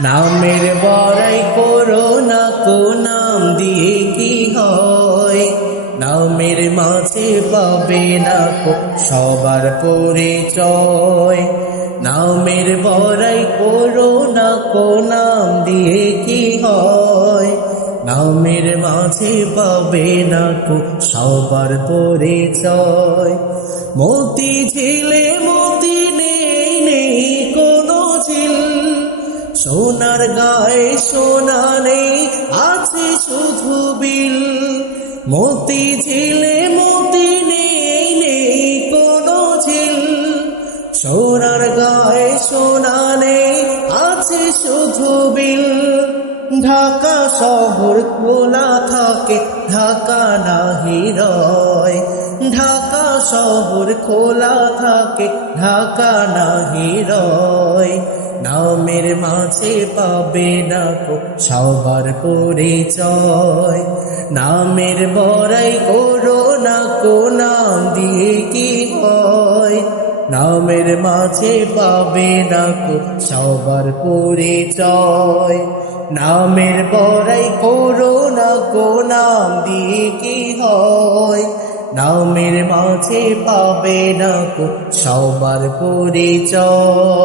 নামের বড়াই করো না কো নাম দিয়ে কি হয়, নামের মাঝে পাবে না কো সবার পরিচয়। নামের বড়াই করো না কো নাম দিয়ে কি হয়, নামের মাঝে পাবে না কো সবার পরিচয়। মতি ঝিলে মতি নেই নেই কোনো ঝিল, সোনার গায়ে সোনা নেই আছে শুধু বিল। মতি ঝিলে মতি নেই নেই কোনো ঝিল, সোনার গায়ে সোনা নেই আছে শুধু বিল। ঢাকা শহর খোলা থাকে ঢাকা নাহি রয়, ঢাকা শহর খোলা থাকে ঢাকা নাহি রয়। নামের মাঝে পাবে না কো সবার পরিচয়, নামের বড়াই করো না কো নাম দিয়ে কি হয়, নামের মাঝে পাবে না কো সবার পরিচয়। নামের বড়াই করো না কো নাম দিয়ে কি হয়, নামের মাঝে পাবে না কো সবার পরিচয়।